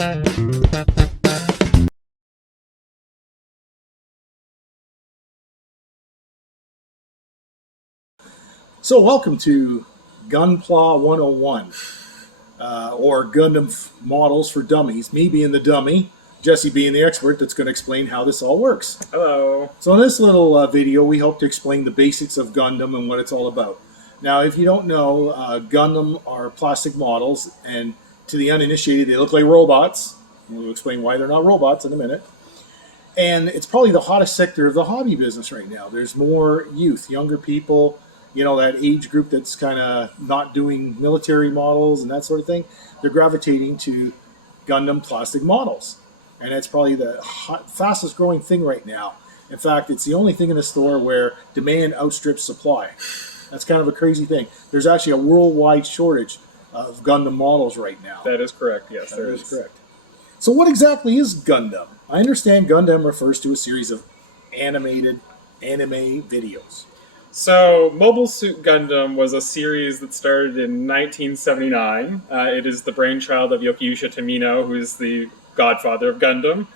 So welcome to Gunpla 101, or Gundam Models for Dummies. Me being the dummy, Jesse being the expert that's going to explain how this all works. Hello. So in this little video, we hope to explain the basics of Gundam and what it's all about. Now, if you don't know, Gundam are plastic models, and to the uninitiated, they look like robots. We'll explain why they're not robots in a minute. And it's probably the hottest sector of the hobby business right now. There's more youth, younger people, you know, that age group that's kind of not doing military models and that sort of thing. They're gravitating to Gundam plastic models. And it's probably the fastest growing thing right now. In fact, it's the only thing in the store where demand outstrips supply. That's kind of a crazy thing. There's actually a worldwide shortage of Gundam models right now. That is correct, yes, That is correct. So what exactly is Gundam? I understand Gundam refers to a series of animated anime videos. So, Mobile Suit Gundam was a series that started in 1979. It is the brainchild of Yukiyusa Tomino, who is the godfather of Gundam.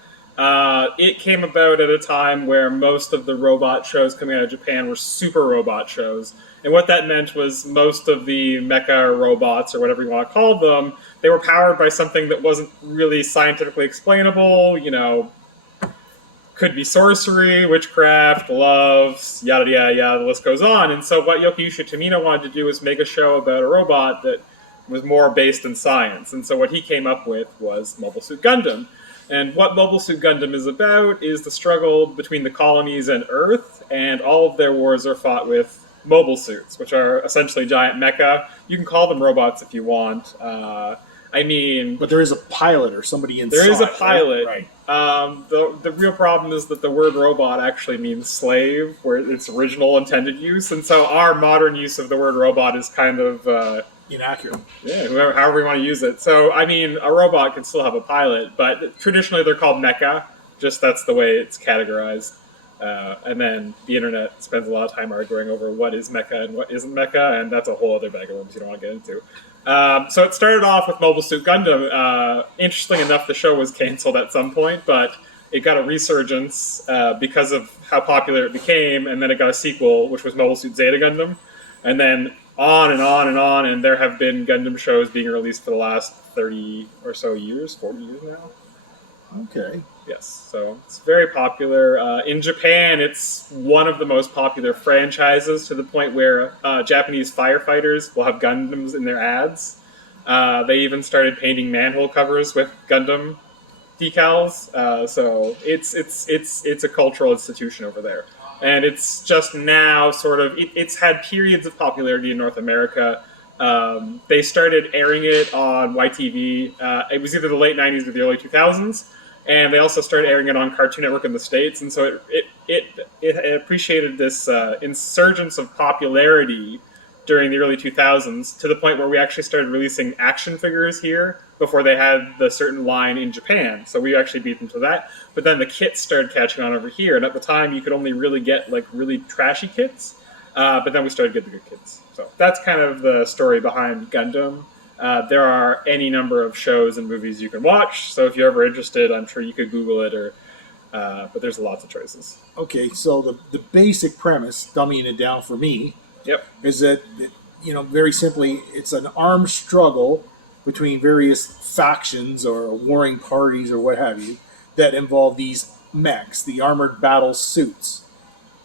It came about at a time where most of the robot shows coming out of Japan were super robot shows. And what that meant was most of the mecha robots, or whatever you want to call them, they were powered by something that wasn't really scientifically explainable, you know, could be sorcery, witchcraft, loves, yada, yada, yada, the list goes on. And so what Yukiyusa Tomino wanted to do was make a show about a robot that was more based in science. And so what he came up with was Mobile Suit Gundam. And what Mobile Suit Gundam is about is the struggle between the colonies and Earth, and all of their wars are fought with mobile suits, which are essentially giant mecha. You can call them robots if you want. But there is a pilot or somebody inside. There is a pilot. Right. The real problem is that the word robot actually means slave, where its original intended use, and so our modern use of the word robot is kind of inaccurate. Yeah, however we want to use it. So, I mean, a robot can still have a pilot, but traditionally they're called mecha. Just that's the way it's categorized. And then the internet spends a lot of time arguing over what is mecha and what isn't mecha, and that's a whole other bag of worms you don't want to get into. So it started off with Mobile Suit Gundam. Interesting enough, the show was canceled at some point, but it got a resurgence because of how popular it became, and then it got a sequel, which was Mobile Suit Zeta Gundam, and then on and on and on, and there have been Gundam shows being released for the last 30 or so years, 40 years now. Okay. Yes, so it's very popular. In Japan, it's one of the most popular franchises, to the point where Japanese firefighters will have Gundams in their ads. They even started painting manhole covers with Gundam decals. So it's a cultural institution over there. And it's just now sort of, it's had periods of popularity in North America. They started airing it on YTV. It was either the late 90s or the early 2000s. And they also started airing it on Cartoon Network in the States. And so it appreciated this insurgence of popularity during the early 2000s, to the point where we actually started releasing action figures here before they had the certain line in Japan. So we actually beat them to that. But then the kits started catching on over here. And at the time, you could only really get like really trashy kits. But then we started getting the good kits. So that's kind of the story behind Gundam. There are any number of shows and movies you can watch. So if you're ever interested, I'm sure you could Google it. But there's lots of choices. Okay, so the basic premise, dumbing it down for me, is that, you know, very simply, it's an armed struggle between various factions or warring parties or what have you that involve these mechs, the armored battle suits.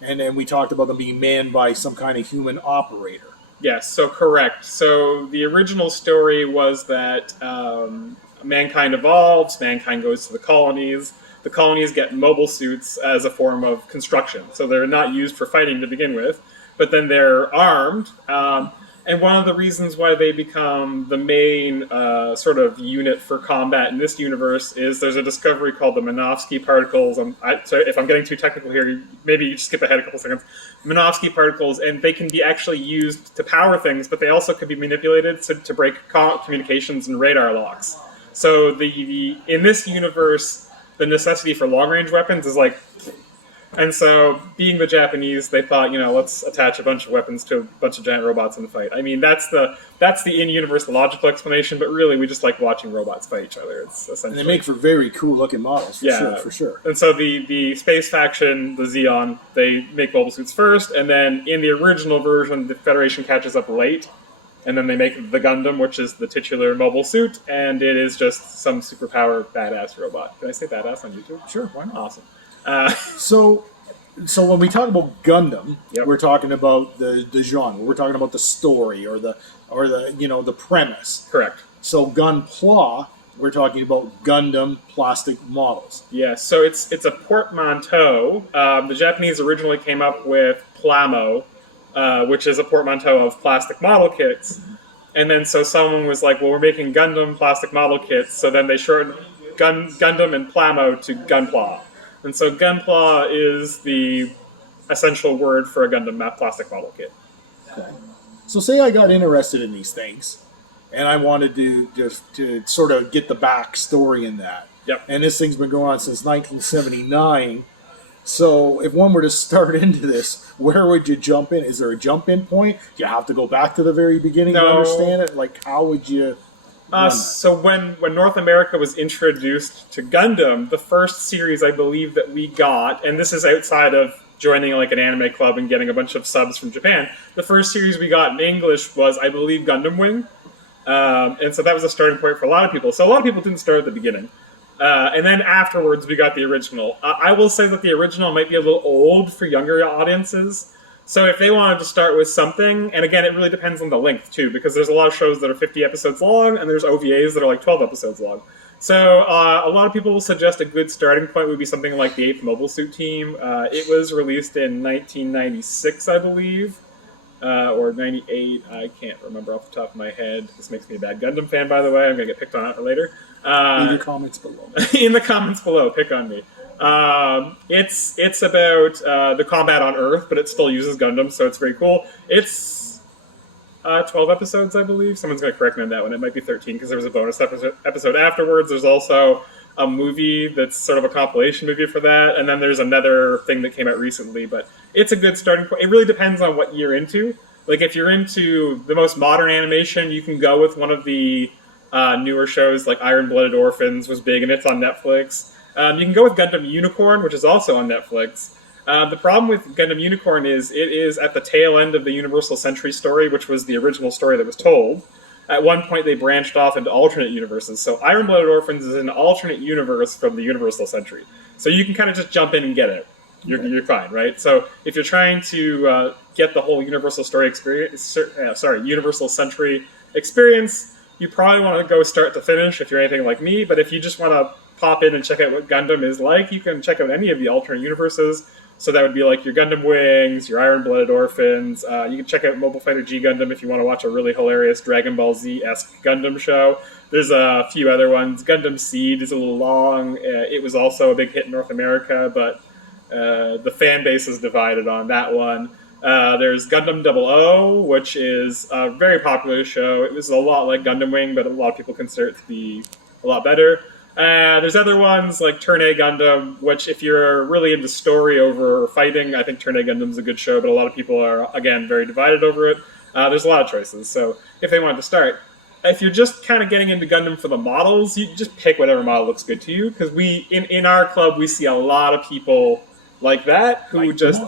And then we talked about them being manned by some kind of human operator. Yes, so correct. So the original story was that mankind evolves, mankind goes to the colonies get mobile suits as a form of construction. So they're not used for fighting to begin with, but then they're armed. And one of the reasons why they become the main sort of unit for combat in this universe is there's a discovery called the Minovsky Particles. So if I'm getting too technical here, maybe you skip ahead a couple seconds. Minovsky Particles, and they can be actually used to power things, but they also can be manipulated to break communications and radar locks. So in this universe, the necessity for long-range weapons is like And so, being the Japanese, they thought, let's attach a bunch of weapons to a bunch of giant robots in the fight. I mean, that's the in-universe logical explanation, but really, we just like watching robots fight each other. It's essentially, And they make for very cool looking models, for sure. And so the space faction, the Zeong, they make mobile suits first, and then in the original version, the Federation catches up late, and then they make the Gundam, which is the titular mobile suit, and it is just some superpower badass robot. Did I say badass on YouTube? Sure, why not? Awesome. So when we talk about Gundam, Yep. we're talking about the genre. We're talking about the story or the the premise. Correct. So Gunpla, we're talking about Gundam plastic models. Yeah, so it's a portmanteau. The Japanese originally came up with Plamo, which is a portmanteau of plastic model kits. And then so someone was like, well, we're making Gundam plastic model kits, so then they shortened Gundam and Plamo to Gunpla. And so Gunpla is the essential word for a Gundam plastic model kit. Okay. So say I got interested in these things, and I wanted to sort of get the backstory in that. Yep. And this thing's been going on since 1979. So if one were to start into this, where would you jump in? Is there a jump-in point? Do you have to go back to the very beginning to understand it? Like, how would you... So when North America was introduced to Gundam, the first series I believe that we got, and this is outside of joining like an anime club and getting a bunch of subs from Japan, the first series we got in English was, I believe, Gundam Wing. And so that was a starting point for a lot of people. So a lot of people didn't start at the beginning. And then afterwards we got the original. I will say that the original might be a little old for younger audiences. So if they wanted to start with something, and again, it really depends on the length too, because there's a lot of shows that are 50 episodes long, and there's OVAs that are like 12 episodes long. So a lot of people will suggest a good starting point would be something like the 8th Mobile Suit Team. It was released in 1996, I believe, or 98. I can't remember off the top of my head. This makes me a bad Gundam fan, by the way. I'm going to get picked on it later. in the comments below. In the comments below, pick on me. It's about the combat on Earth, but it still uses Gundam, so it's very cool. It's 12 episodes, I believe. Someone's going to correct me on that one. It might be 13 because there was a bonus episode afterwards. There's also a movie that's sort of a compilation movie for that, and then there's another thing that came out recently. But it's a good starting point. It really depends on what you're into. Like if you're into the most modern animation, you can go with one of the newer shows like Iron-Blooded Orphans was big, and it's on Netflix. You can go with Gundam Unicorn, which is also on Netflix. The problem with Gundam Unicorn is it is at the tail end of the Universal Century story, which was the original story that was told. At one point, they branched off into alternate universes. So Iron-Blooded Orphans is an alternate universe from the Universal Century. So you can kind of just jump in and get it. You're fine, right? So if you're trying to get the whole Universal story experience, Universal Century experience, you probably want to go start to finish if you're anything like me. But if you just want to pop in and check out what Gundam is like, you can check out any of the alternate universes. So that would be like your Gundam Wings, your Iron-Blooded Orphans. You can check out Mobile Fighter G Gundam if you want to watch a really hilarious Dragon Ball Z-esque Gundam show. There's a few other ones. Gundam Seed is a little long. It was also a big hit in North America, but the fan base is divided on that one. There's Gundam Double O, which is a very popular show. It was a lot like Gundam Wing, but a lot of people consider it to be a lot better. There's other ones like Turn A Gundam, which if you're really into story over fighting, I think Turn A Gundam's a good show, but a lot of people are, again, very divided over it. There's a lot of choices, so if they wanted to start. If you're just kind of getting into Gundam for the models, you just pick whatever model looks good to you, because in our club, we see a lot of people like that who like just...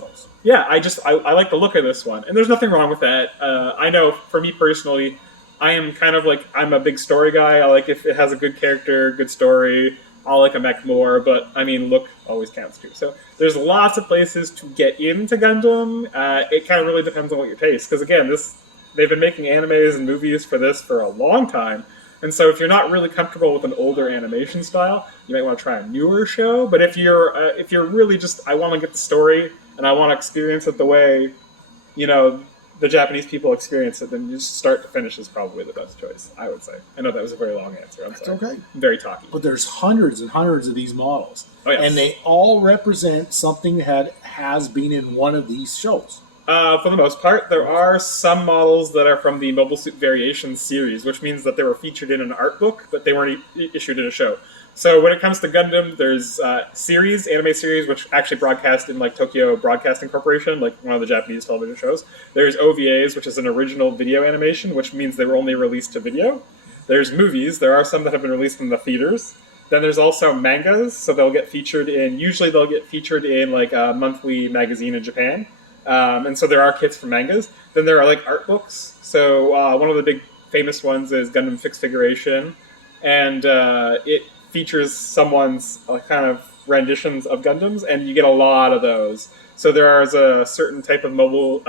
Yeah, I like the look of this one, and there's nothing wrong with that. I know, for me personally, I am kind of like, I'm a big story guy. I like if it has a good character, good story. I'll like a mech more, but I mean, look always counts too. So there's lots of places to get into Gundam. It kind of really depends on what your taste, because again, they've been making animes and movies for this for a long time. And so if you're not really comfortable with an older animation style, you might want to try a newer show. But if you're really just, I want to get the story and I want to experience it the way, the Japanese people experience it, then just start to finish is probably the best choice, I would say. I know that was a very long answer. I'm sorry. It's okay. I'm very talky. But there's hundreds and hundreds of these models. Oh, yes. And they all represent something that has been in one of these shows. For the most part, there are some models that are from the Mobile Suit Variations series, which means that they were featured in an art book, but they weren't issued in a show. So when it comes to Gundam, there's anime series, which actually broadcast in like Tokyo Broadcasting Corporation, like one of the Japanese television shows. There's OVAs, which is an original video animation, which means they were only released to video. There's movies. There are some that have been released in the theaters. Then there's also mangas, so usually they'll get featured in like a monthly magazine in Japan. And so there are kits for mangas. Then there are like art books. So one of the big famous ones is Gundam Fixed Figuration, and it features someone's kind of renditions of Gundams, and you get a lot of those. So there is a certain type of model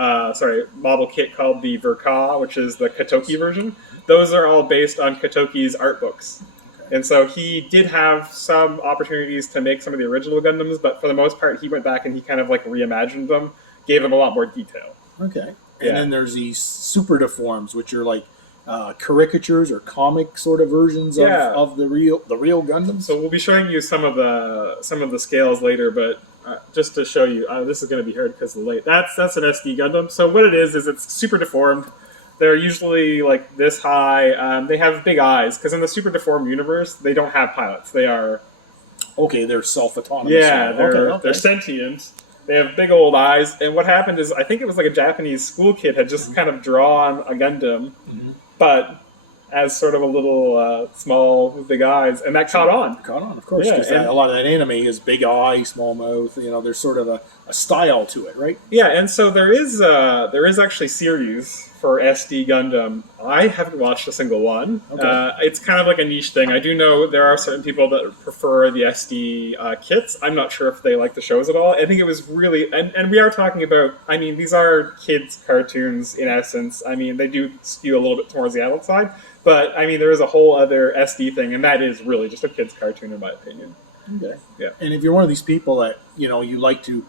kit called the Verka, which is the Katoki version. Those are all based on Katoki's art books. And so he did have some opportunities to make some of the original Gundams, but for the most part, he went back and he kind of like reimagined them, gave them a lot more detail. Okay. And then there's these super deforms, which are like caricatures or comic sort of versions of the real Gundams. So we'll be showing you some of the scales later, but just to show you, this is going to be hard because of the light. That's an SD Gundam. So what it is it's super deformed. They're usually like this high. They have big eyes because in the super deformed universe, they don't have pilots. They are they're self-autonomous. Yeah, they're sentient. They have big old eyes. And what happened is, I think it was like a Japanese school kid had just kind of drawn a Gundam, but as sort of a little small with big eyes, and that caught on. Caught on, of course. Because a lot of that anime is big eye, small mouth. There's sort of a style to it, right? Yeah, and so there is actually series for SD Gundam. I haven't watched a single one. Okay. It's kind of like a niche thing. I do know there are certain people that prefer the SD kits. I'm not sure if they like the shows at all. I think it was really... And we are talking about... I mean, these are kids' cartoons in essence. I mean, they do skew a little bit towards the adult side. But, I mean, there is a whole other SD thing, and that is really just a kid's cartoon, in my opinion. Okay. Yeah. And if you're one of these people that, you like to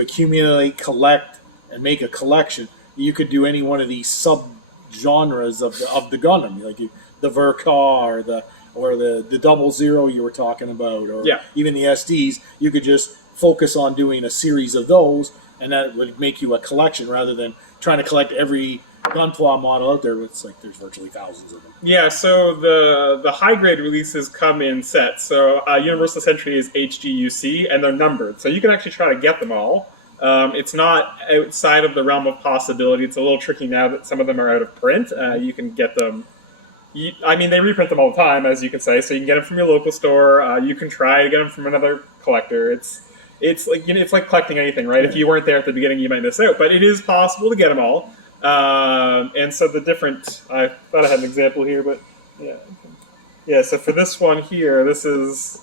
accumulate, collect, and make a collection, you could do any one of these sub-genres of the Gundam, like the Verka or the Double Zero you were talking about, or even the SDs. You could just focus on doing a series of those, and that would make you a collection rather than trying to collect every Gunpla model out there. It's like there's virtually thousands of them. Yeah, so the high grade releases come in sets. So Universal Century is HGUC, and they're numbered, so you can actually try to get them all. It's not outside of the realm of possibility. It's a little tricky now that some of them are out of print. You can get them. They reprint them all the time, as you can say. So you can get them from your local store. You can try to get them from another collector. It's like collecting anything, right? If you weren't there at the beginning, you might miss out. But it is possible to get them all. And so the different. I thought I had an example here, but yeah. So for this one here, this is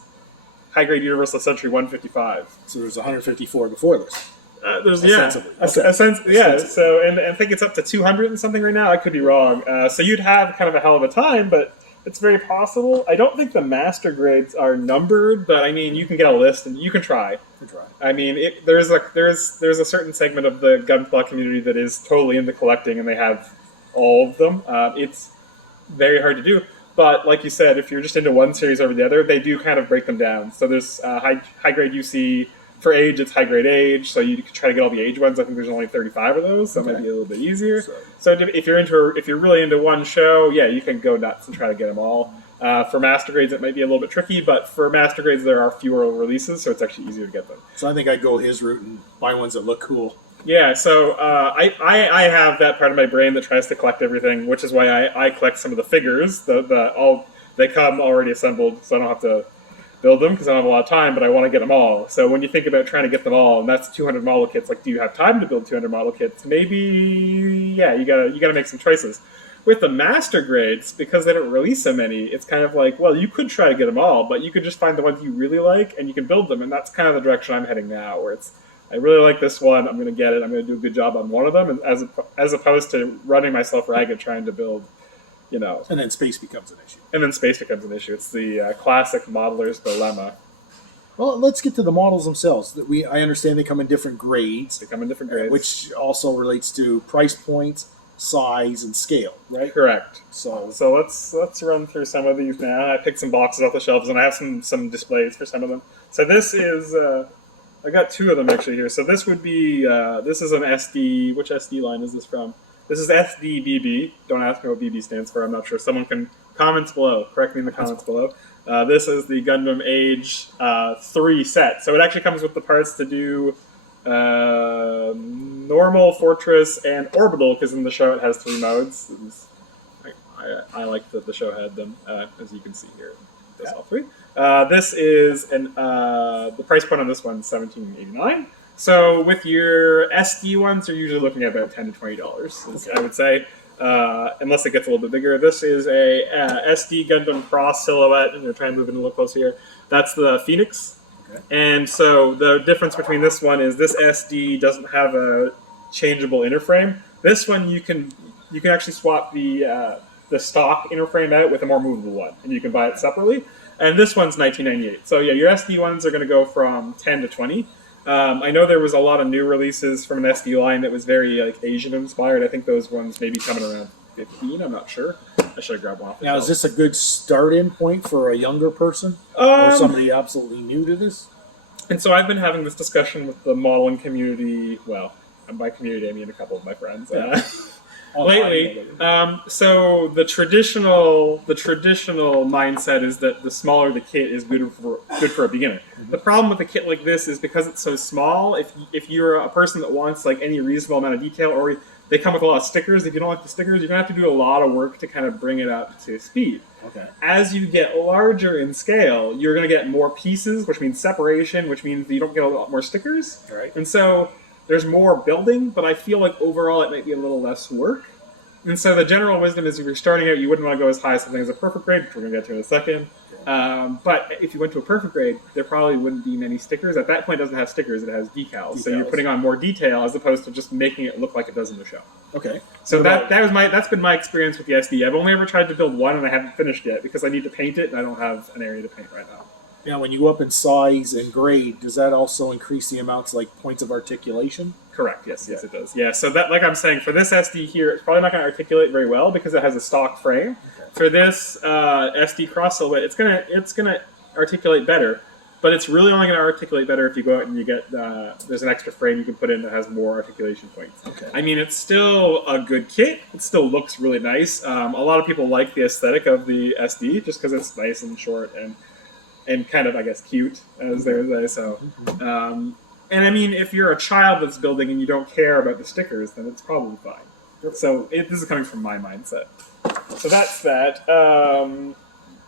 high grade Universal Century 155. So there's 154 before this. So and I think it's up to 200 and something right now. I could be wrong. So you'd have kind of a hell of a time, but it's very possible. I don't think the master grades are numbered, but I mean you can get a list and you can try. I mean there's a certain segment of the Gunpla community that is totally into collecting, and they have all of them. It's very hard to do. But like you said, if you're just into one series over the other, they do kind of break them down. So there's high grade UC. For age, it's high grade age, so you can try to get all the age ones. I think there's only 35 of those, so it might be a little bit easier. So if you're really into one show, you can go nuts and try to get them all. For master grades, it might be a little bit tricky, but for master grades, there are fewer releases, so it's actually easier to get them. So I think I'd go his route and buy ones that look cool. Yeah, so I have that part of my brain that tries to collect everything, which is why I collect some of the figures. They come already assembled, so I don't have to build them because I don't have a lot of time, but I want to get them all. So when you think about trying to get them all, and that's 200 model kits, like do you have time to build 200 model kits? Maybe, you gotta make some choices. With the master grades, because they don't release so many, it's kind of like, well, you could try to get them all, but you could just find the ones you really like and you can build them, and that's kind of the direction I'm heading now, where it's, I really like this one, I'm going to get it, I'm going to do a good job on one of them, and as opposed to running myself ragged trying to build, And then space becomes an issue. It's the classic modeler's dilemma. Well, let's get to the models themselves. I understand they come in different grades. Which also relates to price points, size, and scale, right? Correct. So let's run through some of these now. I picked some boxes off the shelves, and I have some displays for some of them. So this is... I got two of them actually here. So this would be... this is an SD... Which SD line is this from? This is SDBB. Don't ask me what BB stands for. I'm not sure. Someone can comments below. Correct me in the comments below. This is the Gundam Age 3 set. So it actually comes with the parts to do normal, fortress, and orbital, because in the show it has 3 modes. I like that the show had them, as you can see here. It does all 3. This is the price point on this one is $17.89. So with your SD ones, you're usually looking at about $10 to $20, I would say, unless it gets a little bit bigger. This is a SD Gundam Cross silhouette. I'm going to try and move it a little closer here. That's the Phoenix. Okay. And so the difference between this one is this SD doesn't have a changeable inner frame. This one you can actually swap the stock inner frame out with a more movable one, and you can buy it separately. And this one's $19.98. So yeah, your SD ones are going to go from 10 to 20. I know there was a lot of new releases from an SD line that was very Asian inspired. I think those ones may be coming around 15. I'm not sure. I should have grabbed one off the Now, shelf. is this a good start-in point for a younger person or somebody absolutely new to this? And so I've been having this discussion with the modeling community. Well, and by community I mean a couple of my friends. Lately, so the traditional mindset is that the smaller the kit is good for a beginner. Mm-hmm. The problem with a kit like this is because it's so small. If you're a person that wants any reasonable amount of detail, or they come with a lot of stickers. If you don't like the stickers, you're gonna have to do a lot of work to kind of bring it up to speed. Okay. As you get larger in scale, you're gonna get more pieces, which means separation, which means you don't get a lot more stickers. Right. And so there's more building, but I feel like overall it might be a little less work. And so the general wisdom is if you're starting out, you wouldn't want to go as high as something as a perfect grade, which we're going to get to in a second. But if you went to a perfect grade, there probably wouldn't be many stickers. At that point, it doesn't have stickers, it has decals. So you're putting on more detail as opposed to just making it look like it does in the show. Okay. So that's been my experience with the SD. I've only ever tried to build one, and I haven't finished yet because I need to paint it, and I don't have an area to paint right now. Now, when you go up in size and grade, does that also increase the amounts like points of articulation? Correct. Yes, it does. Yeah. So that, like I'm saying, for this SD here, it's probably not going to articulate very well because it has a stock frame. Okay. For this SD cross silhouette, it's gonna articulate better, but it's really only going to articulate better if you go out and you get there's an extra frame you can put in that has more articulation points. Okay. I mean, it's still a good kit. It still looks really nice. A lot of people like the aesthetic of the SD just because it's nice and short and kind of, I guess, cute, as they say. So, and I mean, if you're a child that's building and you don't care about the stickers, then it's probably fine. So this is coming from my mindset. So that's that.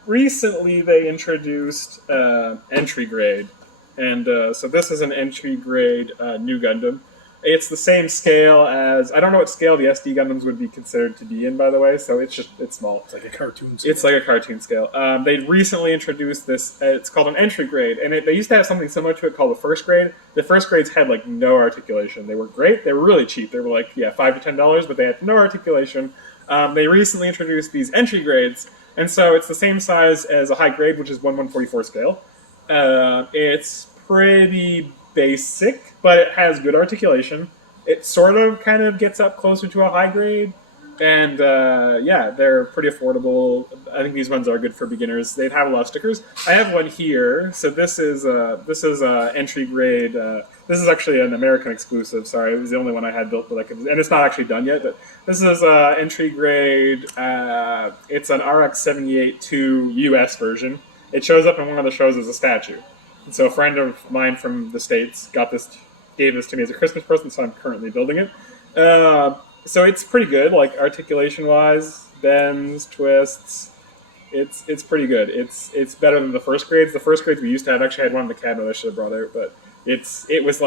Recently, they introduced entry grade, and so this is an entry grade new Gundam. It's the same scale as, I don't know what scale the SD Gundams would be considered to be in, by the way, so it's small. It's like a cartoon scale. It's like a cartoon scale. They recently introduced this, it's called an entry grade, and they used to have something similar to it called the first grade. The first grades had no articulation. They were great. They were really cheap. They were $5 to $10, but they had no articulation. They recently introduced these entry grades, and so it's the same size as a high grade, which is 1/144 scale. It's pretty basic, but it has good articulation. It sort of kind of gets up closer to a high grade, and they're pretty affordable. I think these ones are good for beginners. They'd have a lot of stickers. I have one here. So this is entry grade. This is actually an American exclusive. Sorry, it was the only one I had built, and it's not actually done yet. But this is entry grade. It's an RX-78-2 US version. It shows up in one of the shows as a statue. And so a friend of mine from the States gave this to me as a Christmas present, so I'm currently building it. So it's pretty good, articulation-wise, bends, twists. It's pretty good. It's better than the first grades. The first grades we used to have, actually had one in the cabinet I should have brought out, but it was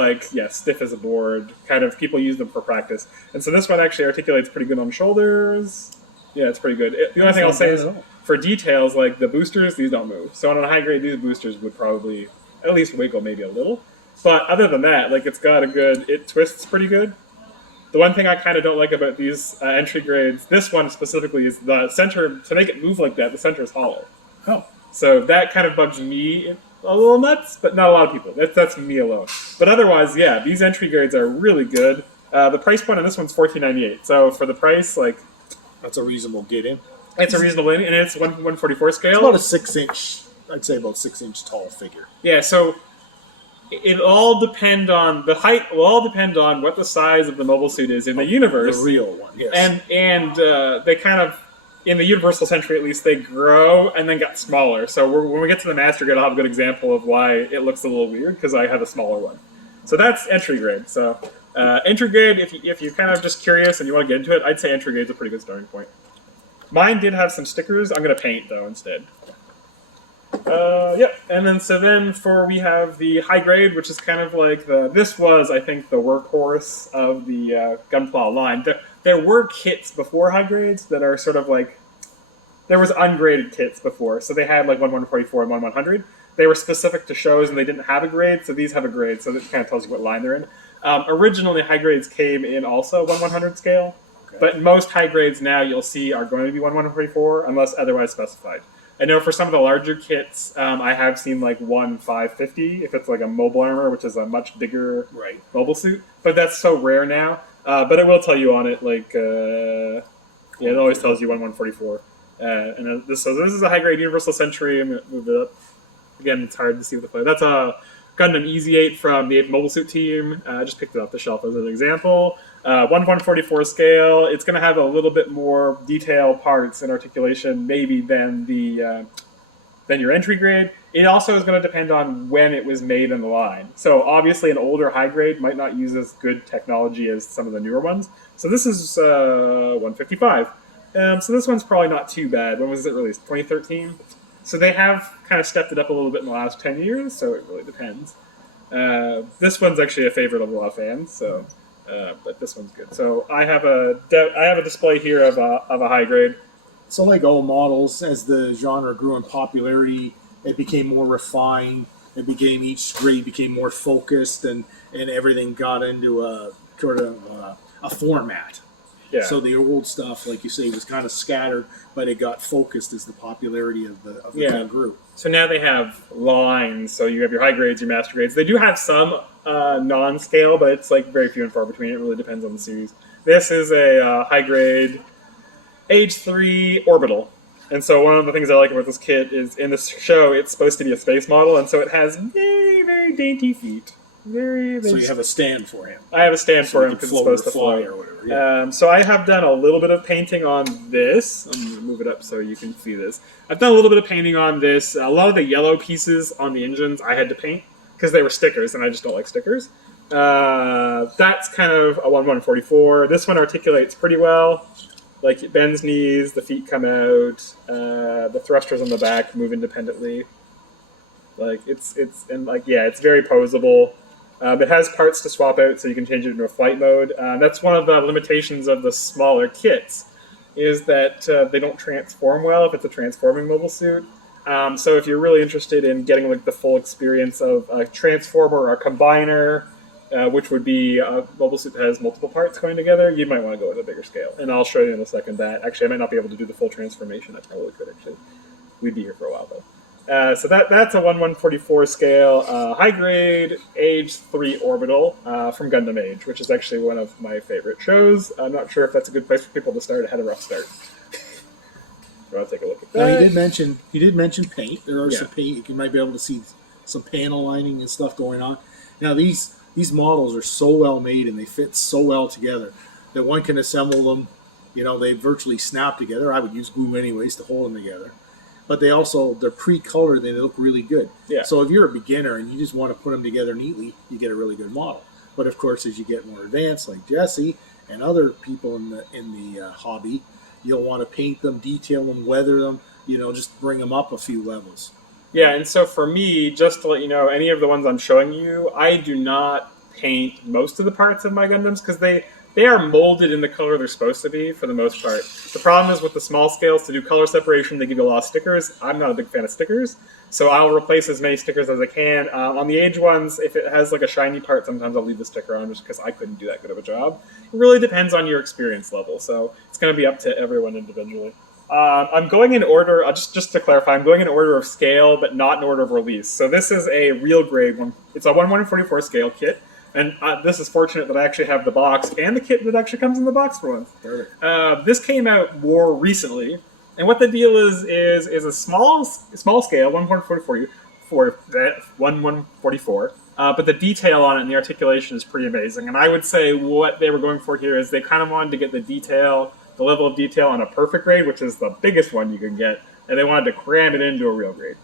stiff as a board. Kind of, people use them for practice. And so this one actually articulates pretty good on shoulders. Yeah, it's pretty good. The only thing I'll say is, for details, the boosters, these don't move. So on a high grade, these boosters would probably at least wiggle maybe a little. But other than that, it's got it twists pretty good. The one thing I kind of don't like about these entry grades, this one specifically, is the center, to make it move like that, the center is hollow. Oh. So that kind of bugs me a little nuts, but not a lot of people. That's me alone. But otherwise, yeah, these entry grades are really good. The price point on this one's $14.98. So for the price, that's a reasonable get in. It's a reasonable in, and it's 1/144 scale. It's about a 6-inch, I'd say about 6-inch tall figure. Yeah, so it all depend on, the height will all depend on what the size of the mobile suit is in the universe. The real one, yes. And they kind of, in the Universal Century at least, they grow and then get smaller. So when we get to the Master Grade, I'll have a good example of why it looks a little weird, because I have a smaller one. So that's entry grade. So entry grade, if you're kind of just curious and you want to get into it, I'd say entry grade's a pretty good starting point. Mine did have some stickers. I'm going to paint, though, instead. Yep. And then we have the high grade, which is kind of like this was, I think, the workhorse of the Gunpla line. There were kits before high grades that are sort of like, there was ungraded kits before. So they had like 1144 and 1100. They were specific to shows and they didn't have a grade. So these have a grade. So that kind of tells you what line they're in. Originally, high grades came in also 1100 scale. Okay. But most high grades now you'll see are going to be 1144 unless otherwise specified. I know for some of the larger kits, I have seen like 1550 if it's like a mobile armor, which is a much bigger mobile suit. But that's so rare now. But it will tell you on it, like, it always tells you 1144. This is a high grade Universal Century. I'm going to move it up. Again, it's hard to see with the play. That's a Gundam Easy 8 from the 8th Mobile Suit team. I just picked it off the shelf as an example. 1144 scale. It's going to have a little bit more detailed parts and articulation, maybe than your entry grade. It also is going to depend on when it was made in the line. So obviously, an older high grade might not use as good technology as some of the newer ones. So this is 155. So this one's probably not too bad. When was it released? 2013. So they have kind of stepped it up a little bit in the last 10 years. So it really depends. This one's actually a favorite of a lot of fans. So. But this one's good. So I have a display here of a high grade. So like all models, as the genre grew in popularity, it became more refined. Each grade became more focused, and everything got into a sort of a format. Yeah. So the old stuff, like you say, was kind of scattered, but it got focused as the popularity of the group. So now they have lines. So you have your high grades, your master grades. They do have some non-scale, but it's like very few and far between. It really depends on the series. This is a high grade Age 3 Orbital. And so one of the things I like about this kit is in this show, it's supposed to be a space model, and so it has very, very dainty feet. Very, very so you have a stand for him. I have a stand for him because it's supposed to fly or whatever. Yeah. So I have done a little bit of painting on this. I'm going to move it up so you can see this. I've done a little bit of painting on this. A lot of the yellow pieces on the engines I had to paint because they were stickers, and I just don't like stickers. That's kind of a 1144. This one articulates pretty well. Like it bends knees, the feet come out, the thrusters on the back move independently. Like it's very posable. It has parts to swap out, so you can change it into a flight mode. That's one of the limitations of the smaller kits, is that they don't transform well if it's a transforming mobile suit. So if you're really interested in getting like the full experience of a transformer or a combiner, which would be a mobile suit that has multiple parts going together, you might want to go with a bigger scale. And I'll show you in a second that. Actually, I might not be able to do the full transformation. I probably could, actually. We'd be here for a while, though. So that's a 1144 scale, high grade, Age 3 Orbital from Gundam Age, which is actually one of my favorite shows. I'm not sure if that's a good place for people to start. I had a rough start. So I'll take a look at that. Now, he did mention paint. There are some paint. You might be able to see some panel lining and stuff going on. Now, these models are so well made and they fit so well together that one can assemble them. You know, they virtually snap together. I would use glue anyways to hold them together. But they're pre-colored and they look really good. Yeah. So if you're a beginner and you just want to put them together neatly, you get a really good model. But of course, as you get more advanced, like Jesse and other people in the hobby, you'll want to paint them, detail them, weather them. Just bring them up a few levels. Yeah, and so for me, just to let you know, any of the ones I'm showing you, I do not paint most of the parts of my Gundams because they are molded in the color they're supposed to be for the most part. The problem is with the small scales, to do color separation, they give you a lot of stickers. I'm not a big fan of stickers, so I'll replace as many stickers as I can. On the Age ones, if it has like a shiny part, sometimes I'll leave the sticker on just because I couldn't do that good of a job. It really depends on your experience level, so it's going to be up to everyone individually. I'm going in order, just to clarify, I'm going in order of scale, but not in order of release. So this is a real grade one. It's a 1/144 scale kit. And this is fortunate that I actually have the box and the kit that actually comes in the box for once. This came out more recently, and what the deal is a small scale 1/144, but the detail on it and the articulation is pretty amazing. And I would say what they were going for here is they kind of wanted to get the detail the level of detail on a perfect grade, which is the biggest one you can get, and they wanted to cram it into a real grade.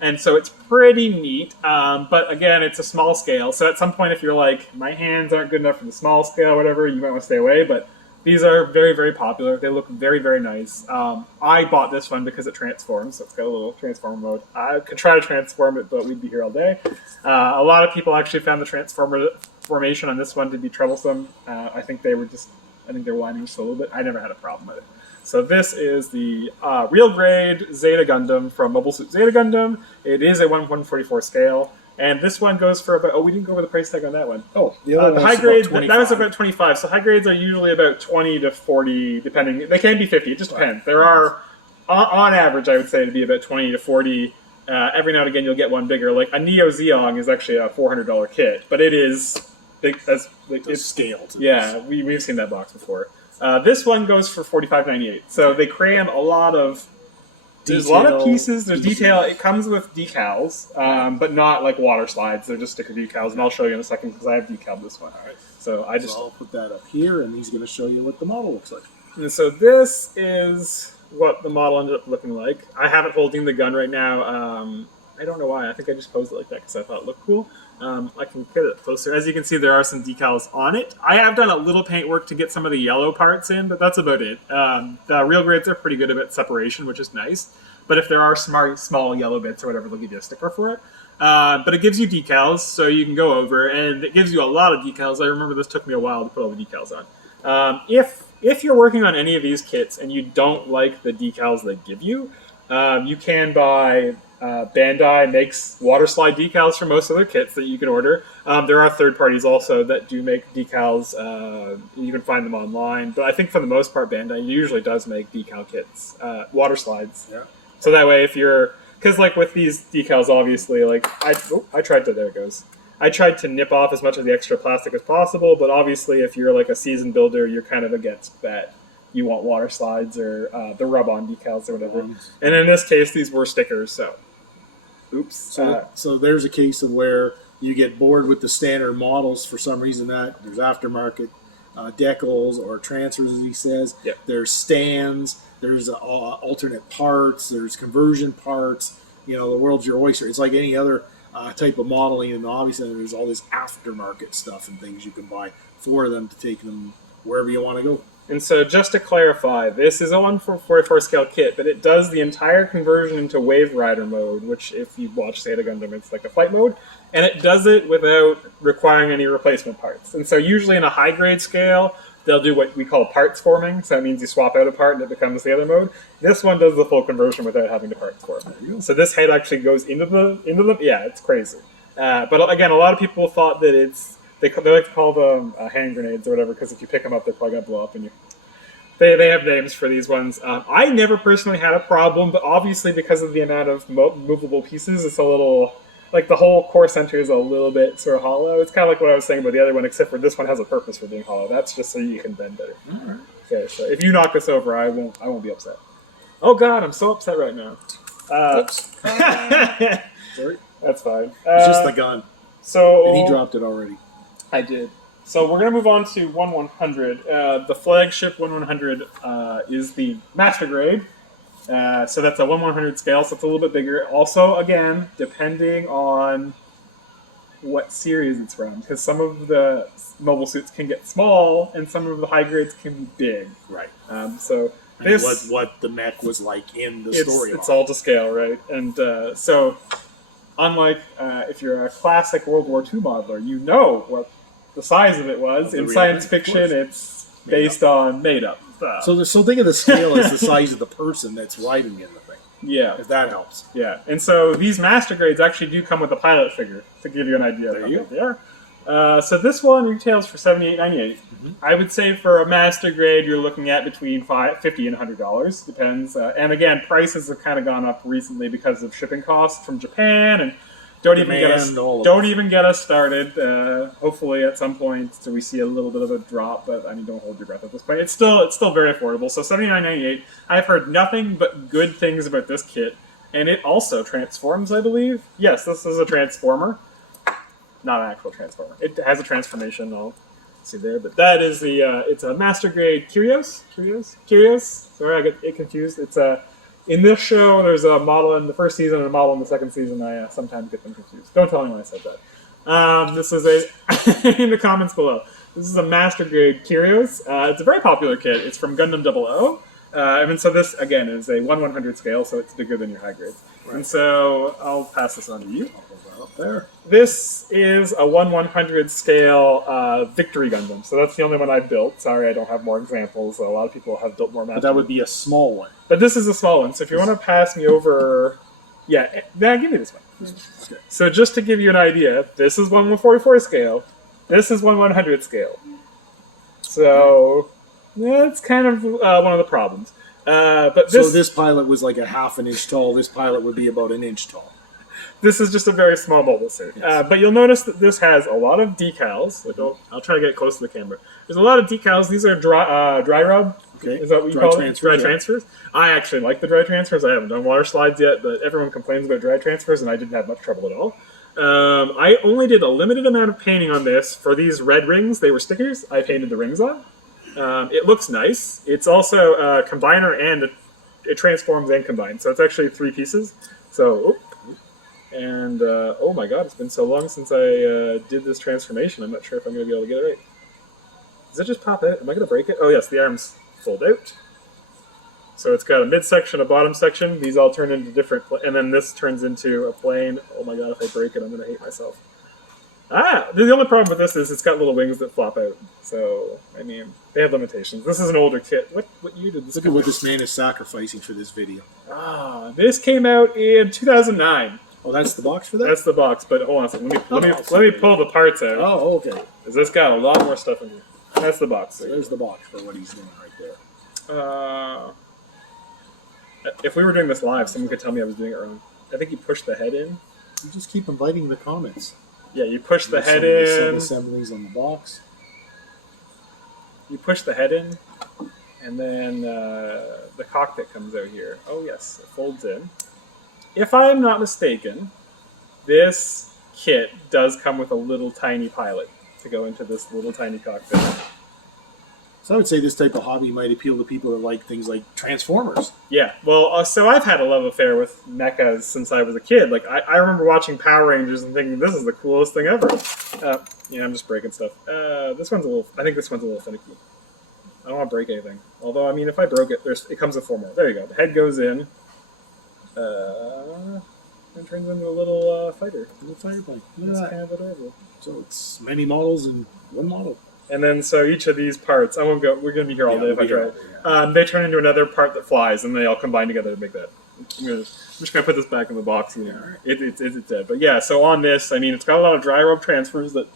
And so it's pretty neat, but again, it's a small scale. So at some point, if you're like, my hands aren't good enough for the small scale, whatever, you might want to stay away. But these are very, very popular. They look very, very nice. I bought this one because it transforms, so it's got a little transformer mode. I could try to transform it, but we'd be here all day. A lot of people actually found the transformation on this one to be troublesome. I think they're whining just a little bit. I never had a problem with it. So this is the real grade Zeta Gundam from Mobile Suit Zeta Gundam. It is a 1/144 scale, and this one goes for about. Oh, we didn't go over the price tag on that one. Oh, the other the high grade that was about 25. So high grades are usually about 20 to 40, depending. They can be 50. It just depends. There are, on average, I would say to be about 20 to 40. Every now and again, you'll get one bigger. Like a Neo Zeong is actually a $400 kit, but it is big. It's scaled. Yeah, we've seen that box before. This one goes for $45.98. So they cram a lot of. There's a lot of pieces. There's detail. It comes with decals, but not like water slides. They're just sticker decals, and I'll show you in a second because I have decaled this one. All right. So I'll put that up here, and he's going to show you what the model looks like. And so this is what the model ended up looking like. I have it holding the gun right now. I don't know why. I think I just posed it like that because I thought it looked cool. I can get it closer. As you can see, there are some decals on it. I have done a little paint work to get some of the yellow parts in, but that's about it. The real grades are pretty good about separation, which is nice. But if there are small yellow bits or whatever, they'll give you a sticker for it. But it gives you decals, so you can go over, and it gives you a lot of decals. I remember this took me a while to put all the decals on. If you're working on any of these kits and you don't like the decals they give you, you can buy... Bandai makes water slide decals for most of their kits that you can order. There are third parties also that do make decals. You can find them online, but I think for the most part, Bandai usually does make decal kits, water slides. Yeah. So that way, because like with these decals, obviously, like there it goes. I tried to nip off as much of the extra plastic as possible, but obviously, if you're like a seasoned builder, you're kind of against that. You want water slides or the rub-on decals or whatever. And in this case, these were stickers, so. Oops. So there's a case of where you get bored with the standard models for some reason. That there's aftermarket decals or transfers, as he says. Yep. There's stands. There's alternate parts. There's conversion parts. The world's your oyster. It's like any other type of modeling, and obviously there's all this aftermarket stuff and things you can buy for them to take them wherever you want to go. And so just to clarify, this is a 1/44 scale kit, but it does the entire conversion into Wave Rider mode, which if you watch Zeta Gundam, it's like a flight mode, and it does it without requiring any replacement parts. And so usually in a high grade scale, they'll do what we call parts forming, so that means you swap out a part and it becomes the other mode. This one does the full conversion without having to parts form. So this head actually goes into the yeah, it's crazy. But again, a lot of people thought that they like to call them hand grenades or whatever, because if you pick them up, they're probably going to blow up. And they have names for these ones. I never personally had a problem, but obviously because of the amount of movable pieces, it's a little... Like, the whole core center is a little bit sort of hollow. It's kind of like what I was saying about the other one, except for this one has a purpose for being hollow. That's just so you can bend better. All right. Okay, so if you knock this over, I won't be upset. Oh, God, I'm so upset right now. Oops. Sorry. That's fine. It's just the gun. And he dropped it already. I did. So we're going to move on to 1/100. The flagship 1/100 is the master grade. So that's a 1/100 scale, so it's a little bit bigger. Also, again, depending on what series it's from, because some of the mobile suits can get small, and some of the high grades can be big. Right. So this what the mech was like in the story. It's all to scale, right? And so, unlike if you're a classic World War II modeler, you know what the size of it was. In science fiction, it's based on made-up stuff. So think of the scale as the size of the person that's riding in the thing. Yeah. If that helps. Yeah. And so these master grades actually do come with a pilot figure, to give you an idea of how big they are. So this one retails for $78.98. I would say for a master grade, you're looking at between $50 and $100. Depends. And again, prices have kind of gone up recently because of shipping costs from Japan, and don't even get us started. Hopefully, at some point, so we see a little bit of a drop. But I mean, don't hold your breath at this point. It's still very affordable. So $79.98. I've heard nothing but good things about this kit, and it also transforms, I believe. Yes, this is a transformer, not an actual transformer. It has a transformation. see there, but that is the it's a master grade Curios. Sorry, I get it confused. It's a in this show. There's a model in the first season and a model in the second season. I sometimes get them confused. Don't tell anyone I said that. This is a in the comments below. This is a master grade Curios. It's a very popular kit. It's from Gundam Double O. And so this again is a 1/100 scale, so it's bigger than your high grades. Right. And so I'll pass this on to you. Up there. This is a 1/100 scale Victory Gundam, so that's the only one I built. Sorry, I don't have more examples. A lot of people have built more. But that would be a small one. But this is a small one. So if you want to pass me over, yeah, give me this one. Okay. So just to give you an idea, this is 1/144 scale. This is 1/100 scale. So that's kind of one of the problems. But so this pilot was like a half an inch tall. This pilot would be about an inch tall. This is just a very small model suit. Yes. But you'll notice that this has a lot of decals. Like I'll try to get close to the camera. There's a lot of decals. These are dry rub. Okay. Is that what you call it? Dry transfers. I actually like the dry transfers. I haven't done water slides yet, but everyone complains about dry transfers, and I didn't have much trouble at all. I only did a limited amount of painting on this. For these red rings, they were stickers. I painted the rings on. It looks nice. It's also a combiner, and it transforms and combines. So it's actually 3 pieces. So... And, oh my god, it's been so long since I did this transformation, I'm not sure if I'm going to be able to get it right. Does it just pop out? Am I going to break it? Oh yes, the arms fold out. So it's got a midsection, a bottom section. These all turn into different... and then this turns into a plane. Oh my god, if I break it, I'm going to hate myself. The only problem with this is it's got little wings that flop out. So, I mean, they have limitations. This is an older kit. What year did this Look at what this man is sacrificing for this video. This came out in 2009. Oh, that's the box for that? That's the box, but hold on a second. Let me pull the parts out. Oh, okay. Because this got a lot more stuff in here. That's the box. So there's the box for what he's doing right there. If we were doing this live, someone could tell me I was doing it wrong. I think you push the head in. You just keep inviting the comments. Yeah, you push the head in. Assemblies on the box. You push the head in, and then the cockpit comes out here. Oh yes, it folds in. If I am not mistaken, this kit does come with a little tiny pilot to go into this little tiny cockpit. So I would say this type of hobby might appeal to people that like things like Transformers. Yeah, well, so I've had a love affair with mechas since I was a kid. Like, I remember watching Power Rangers and thinking, this is the coolest thing ever. Yeah, I'm just breaking stuff. I think this one's a little finicky. I don't want to break anything. Although, I mean, if I broke it, it comes with 4 more. There you go. The head goes in. And turns into a little fighter. A little fighter plane. It's kind of adorable. So it's many models in one model. And then, so each of these parts, I won't go, we're going to be here all day if I try. Yeah. They turn into another part that flies, and they all combine together to make that. I'm just going to put this back in the box. And it's dead. But yeah, so on this, I mean, it's got a lot of dry rub transfers that,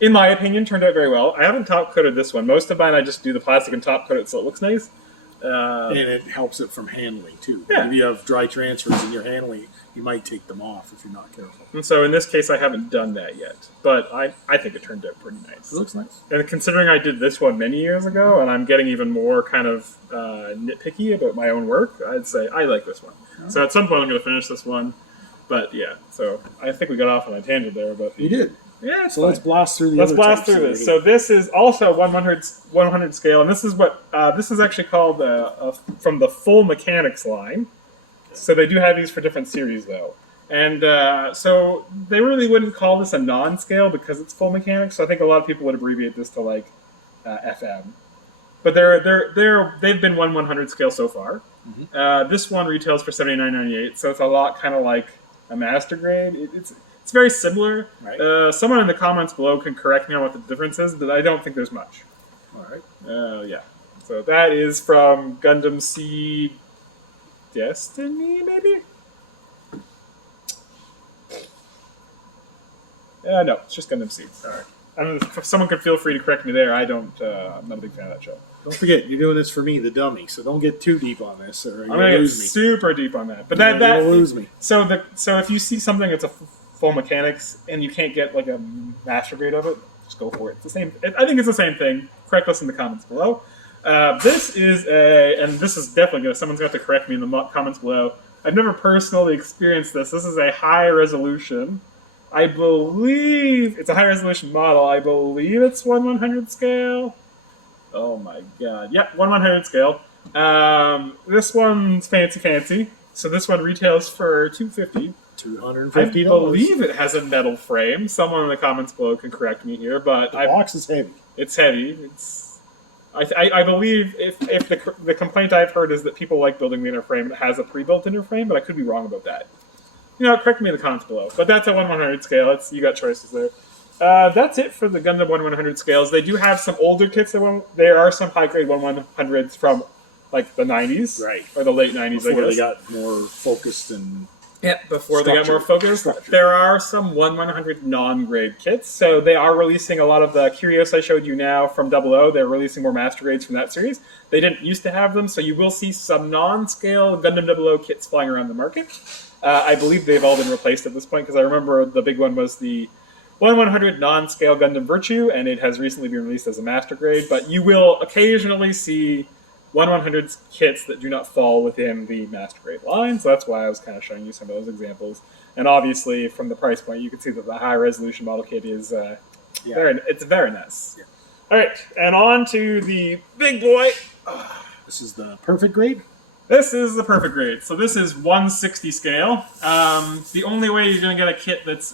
in my opinion, turned out very well. I haven't top coated this one. Most of mine, I just do the plastic and top coat it so it looks nice. And it helps it from handling, too. Yeah. If you have dry transfers in your handling, you might take them off if you're not careful. And so in this case, I haven't done that yet. But I think it turned out pretty nice. It looks nice. And considering I did this one many years ago, and I'm getting even more kind of nitpicky about my own work, I'd say I like this one. Right. So at some point, I'm going to finish this one. But yeah, so I think we got off on a tangent there. But you did. Yeah, so let's blast through the Let's blast through this. So this is also 100 scale, and this is what this is actually called from the Full Mechanics line. So they do have these for different series, though. And so they really wouldn't call this a non-scale because it's Full Mechanics. So I think a lot of people would abbreviate this to like FM. But they've been 1/100 scale so far. Mm-hmm. This one retails for $79.98, so it's a lot kind of like a master grade. It's very similar. Right. Someone in the comments below can correct me on what the difference is, but I don't think there's much. All right. Yeah. So that is from Gundam Seed Destiny, maybe? No, it's just Gundam Seed. All right. I don't know if someone could feel free to correct me there. I'm not a big fan of that show. Don't forget, you're doing this for me, the dummy, so don't get too deep on this, or you'll I'm gonna lose get me. super deep on that. But you'll lose me. So if you see something that's a Full Mechanics and you can't get like a master grade of it, just go for it. It's the same. I think it's the same thing. Correct us in the comments below. This is and this is definitely someone's got to correct me in the comments below. I've never personally experienced this. This is a high resolution I believe it's a high resolution model. I believe it's 1/100 scale. Oh my god. Yep, 1/100 scale. This one's fancy. So this one retails for $250. $250. I believe it has a metal frame. Someone in the comments below can correct me here, but The box is heavy. it's heavy. I believe if the complaint I've heard is that people like building the inner frame that has a pre-built inner frame, but I could be wrong about that. Correct me in the comments below. But that's a 1/100 scale. You got choices there. That's it for the Gundam 1/100 scales. They do have some older kits. There are some high grade 1/100s from like the 90s, Right. or the late 90s. Before I guess they got more focused and before they got more focused. Structure. There are some 1/100 non-grade kits, so they are releasing a lot of the Curios I showed you now from Double O. They're releasing more master grades from that series. They didn't used to have them, so you will see some non-scale Gundam Double O kits flying around the market. I believe they've all been replaced at this point, because I remember the big one was the 1/100 non-scale Gundam Virtue, and it has recently been released as a master grade, but you will occasionally see 1/100 kits that do not fall within the master grade line, so that's why I was kind of showing you some of those examples. And obviously, from the price point, you can see that the high resolution model kit is it's very nice. Yeah. All right, and on to the big boy. This is the perfect grade. This is the perfect grade. So this is 160 scale. The only way you're going to get a kit that's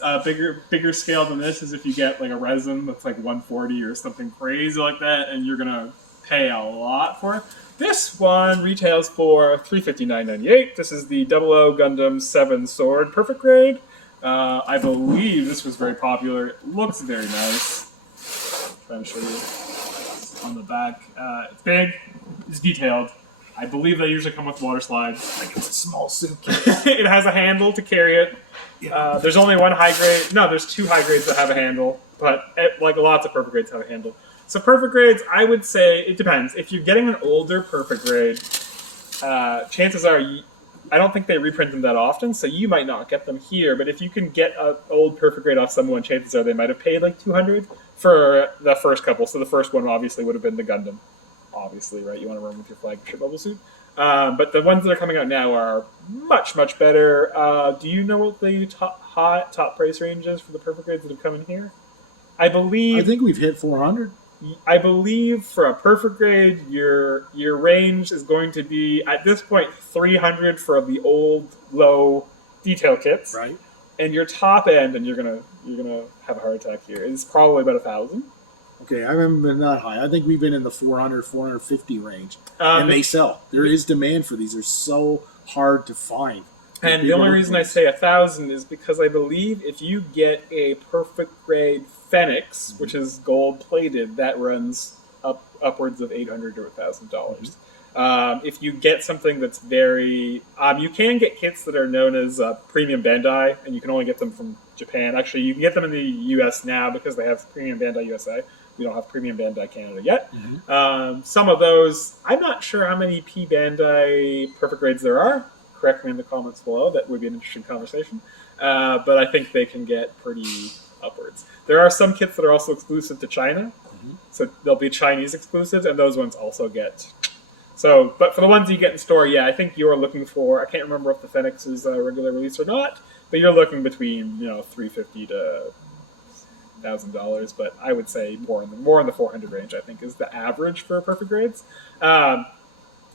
bigger scale than this is if you get like a resin that's like 140 or something crazy like that, and you're going to pay a lot for it. This one retails for $359.98. This is the Double O Gundam 7 Sword Perfect Grade. I believe this was very popular. It looks very nice. I'm trying to show you on the back. It's big. It's detailed. I believe they usually come with water slides. Like it's a small suitcase. It has a handle to carry it. Yeah. There's only one high grade. No, there's two high grades that have a handle, but like lots of perfect grades have a handle. So perfect grades, I would say it depends. If you're getting an older perfect grade, chances are I don't think they reprint them that often, so you might not get them here. But if you can get an old perfect grade off someone, chances are they might have paid like $200 for the first couple. So the first one obviously would have been the Gundam. Obviously, right? You want to run with your flagship bubble suit. But the ones that are coming out now are much, much better. Do you know what the top price range is for the perfect grades that have come in here? I think we've hit 400. I believe for a perfect grade, your range is going to be at this point 300 for the old low detail kits, Right. and your top end, and you're gonna have a heart attack here, is probably about 1,000. Okay, I haven't been that high. I think we've been in the 400, 450 range. And they sell. There is demand for these. They're so hard to find. And the only reason I say 1,000 is because I believe if you get a perfect grade Phoenix, which is gold plated, that runs upwards of $800 to $1,000. If you get something that's very, you can get kits that are known as premium Bandai, and you can only get them from Japan. Actually, you can get them in the U.S. now because they have premium Bandai USA. We don't have premium Bandai Canada yet. Some of those, I'm not sure how many P Bandai perfect grades there are. Correct me in the comments below. That would be an interesting conversation. But I think they can get pretty upwards. There are some kits that are also exclusive to China. So they'll be Chinese exclusives, and those ones also get. So, but for the ones you get in store, yeah, I think you're looking for. I can't remember if the Phoenix is a regular release or not, but you're looking between $350 to $1,000. But I would say more in the 400 range. I think is the average for perfect grades.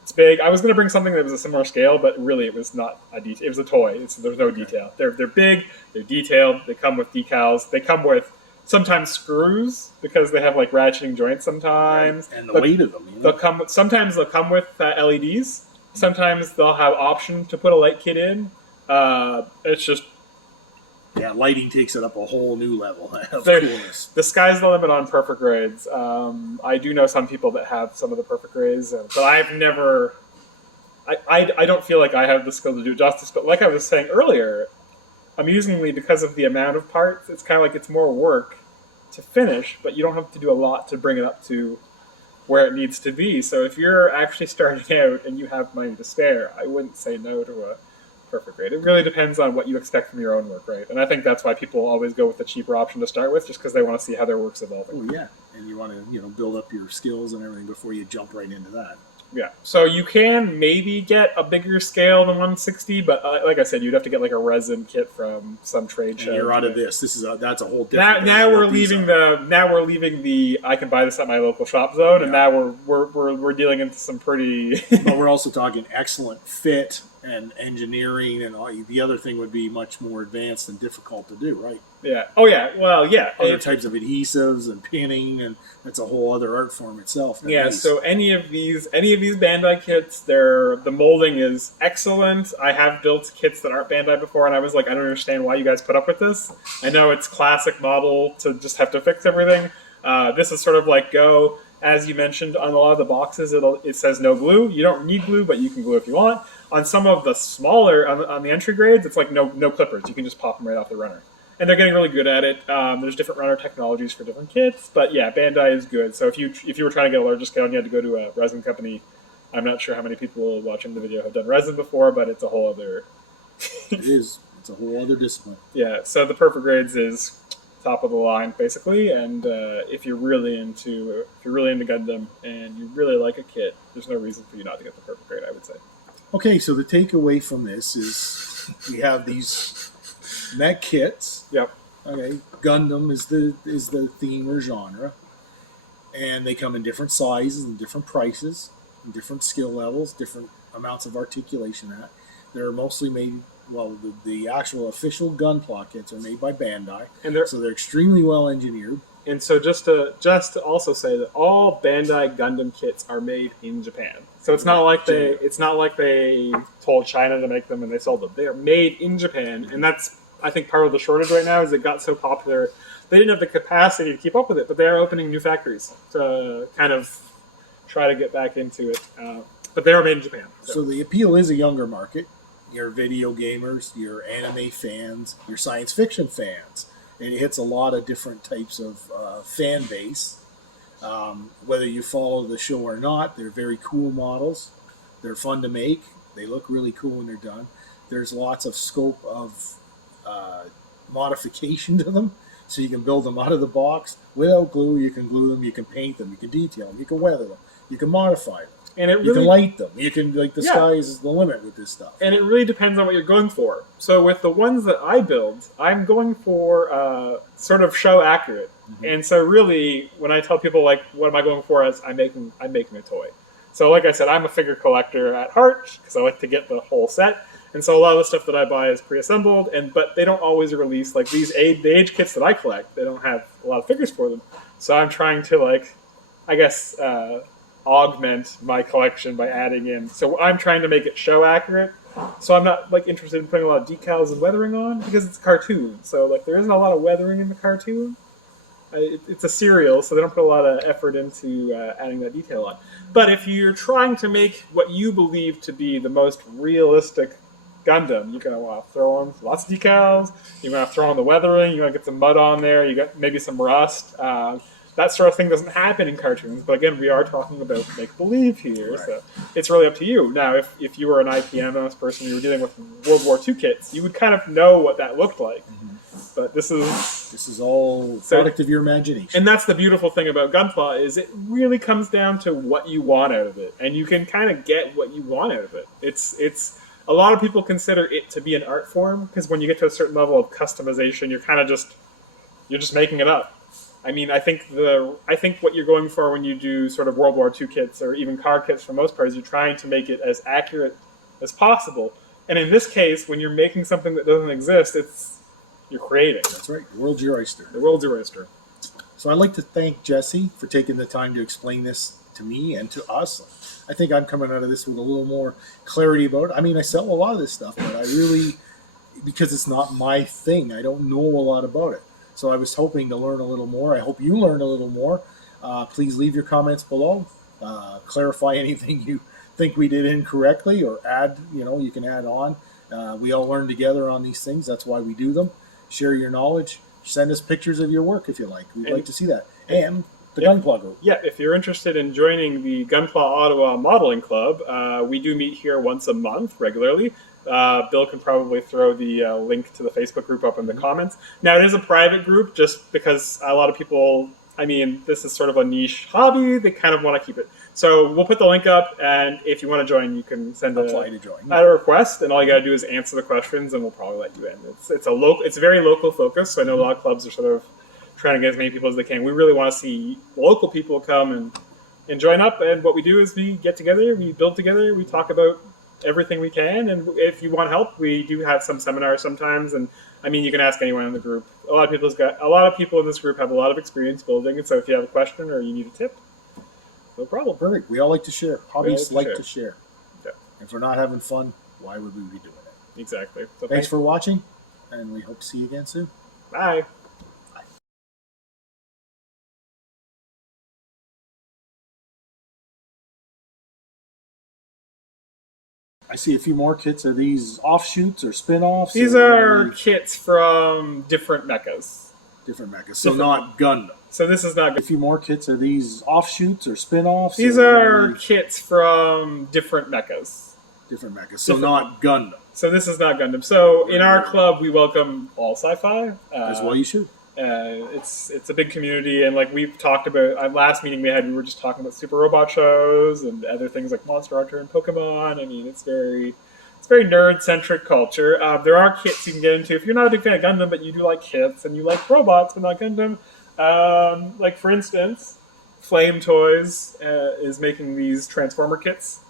It's big. I was going to bring something that was a similar scale, but really it was not a detail. It was a toy. There's no detail. They're big. They're detailed. They come with decals. They come with sometimes screws because they have like ratcheting joints sometimes. And the weight of them. Sometimes they'll come with LEDs. Sometimes they'll have option to put a light kit in. It's just lighting takes it up a whole new level of coolness. The sky's the limit on perfect grades. I do know some people that have some of the perfect grades, but I've never. I don't feel like I have the skill to do justice. But like I was saying earlier, amusingly, because of the amount of parts, it's kind of like it's more work to finish, but you don't have to do a lot to bring it up to where it needs to be. So if you're actually starting out and you have money to spare, I wouldn't say no to a perfect grade. It really depends on what you expect from your own work, right? And I think that's why people always go with the cheaper option to start with, just because they want to see how their work's evolving. Oh yeah, and you want to build up your skills and everything before you jump right into that. Yeah, so you can maybe get a bigger scale than 160, but like I said, you'd have to get like a resin kit from some trade show. And you're out of this. That's a whole different. Now we're leaving the I can buy this at my local shop zone, and now we're dealing into some pretty. But we're also talking excellent fit and engineering, and all. The other thing would be much more advanced and difficult to do, right? Yeah. Oh yeah. Well, yeah. Other types of adhesives and pinning, and that's a whole other art form itself. Yeah. So any of these Bandai kits, the molding is excellent. I have built kits that aren't Bandai before, and I was like, I don't understand why you guys put up with this. I know it's classic model to just have to fix everything. This is sort of like Go. As you mentioned, on a lot of the boxes, it says no glue. You don't need glue, but you can glue if you want. On some of the smaller, on the entry grades, it's like no clippers. You can just pop them right off the runner. And they're getting really good at it. There's different runner technologies for different kits, but yeah, Bandai is good. So if you were trying to get a larger scale and you had to go to a resin company, I'm not sure how many people watching the video have done resin before, but it's a whole other... It is. It's a whole other discipline. Yeah, so the Perfect Grades is top of the line, basically, and if you're really into Gundam and you really like a kit, there's no reason for you not to get the Perfect Grade, I would say. Okay, so the takeaway from this is we have these mech kits. Yep. Okay, Gundam is the theme or genre, and they come in different sizes and different prices, and different skill levels, different amounts of articulation. They're mostly made. Well, the actual official Gunpla kits are made by Bandai, and so they're extremely well engineered. And so just to also say that all Bandai Gundam kits are made in Japan. So it's not like they told China to make them and they sold them. They are made in Japan, and that's, I think, part of the shortage right now is it got so popular. They didn't have the capacity to keep up with it, but they are opening new factories to kind of try to get back into it. But they are made in Japan. So the appeal is a younger market. Your video gamers, your anime fans, your science fiction fans. It hits a lot of different types of fan base. Whether you follow the show or not, they're very cool models. They're fun to make. They look really cool when they're done. There's lots of scope of modification to them, so you can build them out of the box without glue. You can glue them, you can paint them, you can detail them, you can weather them, you can modify them. And you can light them. You can, the sky is the limit with this stuff. And it really depends on what you're going for. So with the ones that I build, I'm going for sort of show accurate. Mm-hmm. And so really, when I tell people like, what am I going for? As I'm making a toy. So like I said, I'm a figure collector at heart because I like to get the whole set. And so a lot of the stuff that I buy is pre-assembled, but they don't always release like the age kits that I collect. They don't have a lot of figures for them. So I'm trying to augment my collection by adding in. So I'm trying to make it show accurate. So I'm not interested in putting a lot of decals and weathering on because it's a cartoon. So there isn't a lot of weathering in the cartoon. It's a serial, so they don't put a lot of effort into adding that detail on. But if you're trying to make what you believe to be the most realistic Gundam, you're going to want to throw on lots of decals. You're going to throw on the weathering. You're going to get some mud on there. You got maybe some rust. That sort of thing doesn't happen in cartoons, but again, we are talking about make-believe here, right. So it's really up to you. Now, if you were an IPMS person, you were dealing with World War II kits, you would kind of know what that looked like. Mm-hmm. But this is all product of your imagination. And that's the beautiful thing about Gunpla is it really comes down to what you want out of it, and you can kind of get what you want out of it. It's a lot of people consider it to be an art form because when you get to a certain level of customization, you're kind of just making it up. I mean, I think what you're going for when you do sort of World War II kits or even car kits for most parts, you're trying to make it as accurate as possible. And in this case, when you're making something that doesn't exist, you're creating. That's right. The world's your oyster. The world's your oyster. So I'd like to thank Jesse for taking the time to explain this to me and to us. I think I'm coming out of this with a little more clarity about it. I mean, I sell a lot of this stuff, but I really, because it's not my thing, I don't know a lot about it. So I was hoping to learn a little more. I hope you learned a little more. Please leave your comments below. Clarify anything you think we did incorrectly or add, you can add on. We all learn together on these things. That's why we do them. Share your knowledge. Send us pictures of your work if you like. We'd like to see that. And the Gunpla group. Yeah, if you're interested in joining the Gunpla Ottawa Modeling Club, we do meet here once a month regularly. Bill can probably throw the link to the Facebook group up in the comments. Now, it is a private group just because a lot of people, this is sort of a niche hobby. They kind of want to keep it. So we'll put the link up, and if you want to join, you can send Apply to join. a request, and all you got to do is answer the questions, and we'll probably let you in. It's a very local focus, so I know a lot of clubs are sort of trying to get as many people as they can. We really want to see local people come and join up, and what we do is we get together, we build together, we talk about everything we can, and if you want help, we do have some seminars sometimes, and I mean, you can ask anyone in the group. A lot of people in this group have a lot of experience building, and so if you have a question or you need a tip, no problem. Perfect. We all like to share. Hobbyists like to share. Yeah. If we're not having fun, why would we be doing it? Exactly. So thanks for watching, and we hope to see you again soon. Bye. I see a few more kits. Are these offshoots or spin-offs? These are kits from different mechas. Different mechas. So not Gundam. So this is not... A few more kits. Are these offshoots or spin-offs? These are kits from different mechas. Different mechas. So not Gundam. So this is not Gundam. So in our club, we welcome all sci-fi. As well you should. It's a big community, and like we've talked about, last meeting we had, we were just talking about super robot shows and other things like Monster Hunter and Pokemon. I mean, it's very nerd-centric culture. There are kits you can get into if you're not a big fan of Gundam, but you do like kits and you like robots but not Gundam. Like for instance, Flame Toys is making these Transformer kits.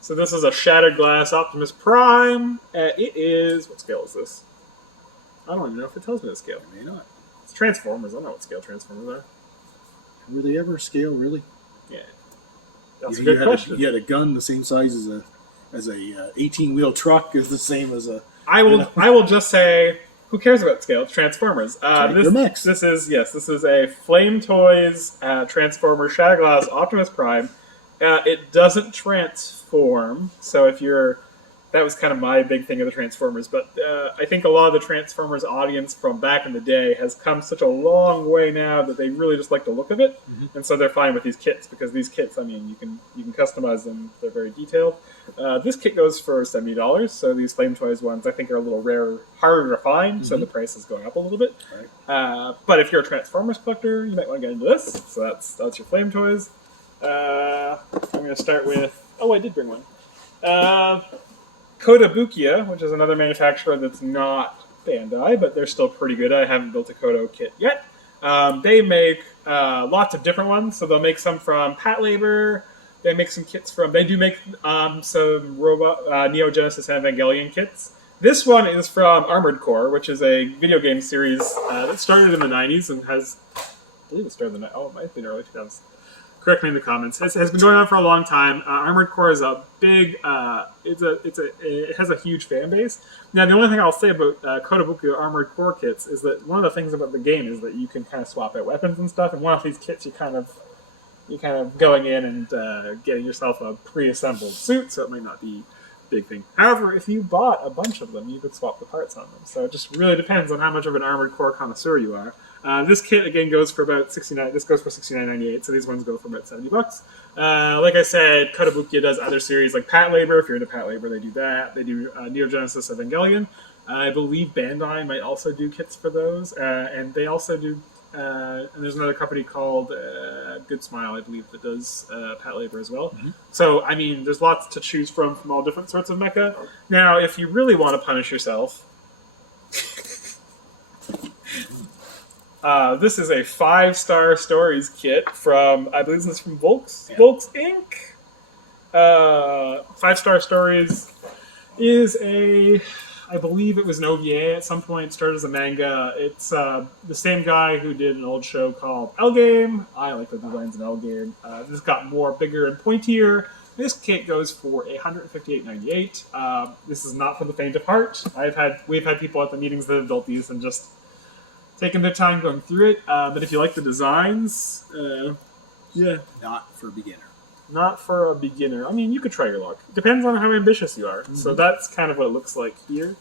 So this is a Shadowglass Optimus Prime. It is, what scale is this? I don't even know if it tells me the scale. It may not. It's Transformers. I don't know what scale Transformers are. Were they ever scale, really? Yeah. That's a good question. You had a gun the same size as a 18-wheel truck is the same as a... I will just say, who cares about scale? It's Transformers. This is a Flame Toys Transformer Shadowglass Optimus Prime. It doesn't transform, so if you're... That was kind of my big thing of the Transformers, but I think a lot of the Transformers audience from back in the day has come such a long way now that they really just like the look of it, and so they're fine with these kits, because these kits, I mean, you can customize them. They're very detailed. This kit goes for $70, so these Flame Toys ones I think are a little rarer, harder to find, so the price is going up a little bit. Right. But if you're a Transformers collector, you might want to get into this. So that's your Flame Toys. I'm going to start with... Oh, I did bring one. Kotobukiya, which is another manufacturer that's not Bandai, but they're still pretty good. I haven't built a Koto kit yet. They make lots of different ones. So they'll make some from Patlabor. They make some kits from... They do make some Neo Genesis and Evangelion kits. This one is from Armored Core, which is a video game series that started in the 90s and has... I believe it started in the... Oh, it might have been early 2000s. Correct me in the comments. It has been going on for a long time. Armored Core is a big. It has a huge fan base. Now, the only thing I'll say about Kotobukiya Armored Core kits is that one of the things about the game is that you can kind of swap out weapons and stuff. And one of these kits, you're kind of going in and getting yourself a pre-assembled suit, so it might not be a big thing. However, if you bought a bunch of them, you could swap the parts on them. So it just really depends on how much of an Armored Core connoisseur you are. This kit again goes for about $69. This goes for $69.98. So these ones go for about $70. Like I said, Kotobukiya does other series like Patlabor. If you're into Patlabor, they do that. They do Neo Genesis Evangelion. I believe Bandai might also do kits for those, and they also do. And there's another company called Good Smile, I believe, that does Patlabor as well. So I mean, there's lots to choose from all different sorts of mecha. Now, if you really want to punish yourself. This is a 5-star stories kit from, I believe this is from Volks Inc. 5-star stories is I believe it was an OVA at some point. It started as a manga. It's the same guy who did an old show called L Game. I like the designs in L Game. This got bigger and pointier. This kit goes for $158.98. This is not for the faint of heart. We've had people at the meetings that have built these and just taking their time going through it, but if you like the designs, yeah. Not for a beginner. Not for a beginner. I mean, you could try your luck. It depends on how ambitious you are. So that's kind of what it looks like here.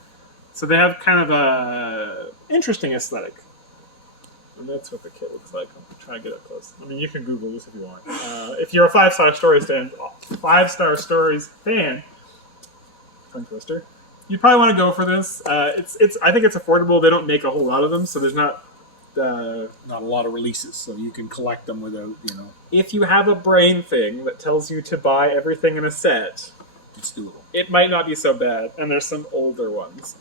So they have kind of a interesting aesthetic. And that's what the kit looks like. I'm trying to get up close. I mean, you can Google this if you want. If you're a 5-star stories fan, tongue twister, you probably want to go for this. I think it's affordable. They don't make a whole lot of them, so there's not Not a lot of releases, so you can collect them without, if you have a brain thing that tells you to buy everything in a set, it's doable. it might not be so bad. And there's some older ones.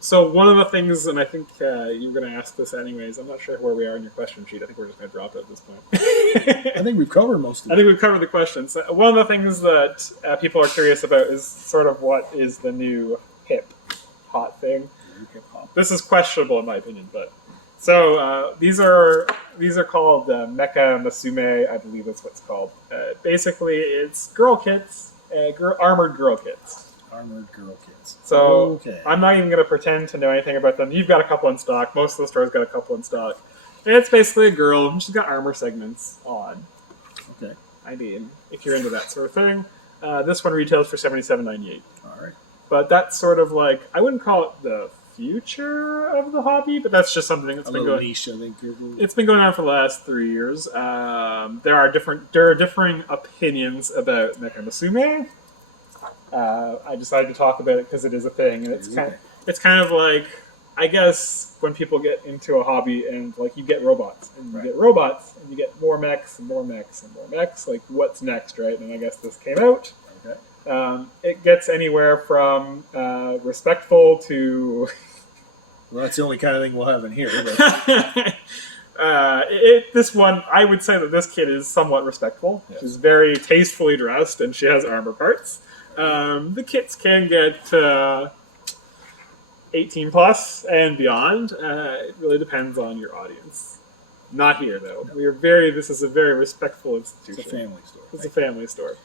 So one of the things, and I think you're going to ask this anyways, I'm not sure where we are in your question sheet. I think we're just going to drop it at this point. I think we've covered most of it. I think we've covered the questions. One of the things that people are curious about is sort of what is the new hot thing. This is questionable in my opinion, but so these are called Mecha Masume, I believe that's what it's called. Basically, it's girl kits, armored girl kits. Armored girl kits. So okay. I'm not even going to pretend to know anything about them. You've got a couple in stock. Most of the stores got a couple in stock. And it's basically a girl, and she's got armor segments on. Okay. I mean, if you're into that sort of thing. This one retails for $77.98. All right. But that's sort of like, I wouldn't call it the future of the hobby, but that's just something that's been going. Niche, I think. It's been going on for the last 3 years. There are differing opinions about Mecha Masume. I decided to talk about it because it is a thing, and it's kind of like, I guess when people get into a hobby and like you get robots and you get robots and you get more mechs and more mechs and more mechs, like what's next, right? And I guess this came out. Okay. It gets anywhere from respectful to. Well, that's the only kind of thing we'll have in here. But... this one, I would say that this kid is somewhat respectful. Yes. She's very tastefully dressed, and she has armor parts. The kits can get 18 plus and beyond. It really depends on your audience. Not here, though. No. This is a very respectful institution. It's a family store. It's a family store.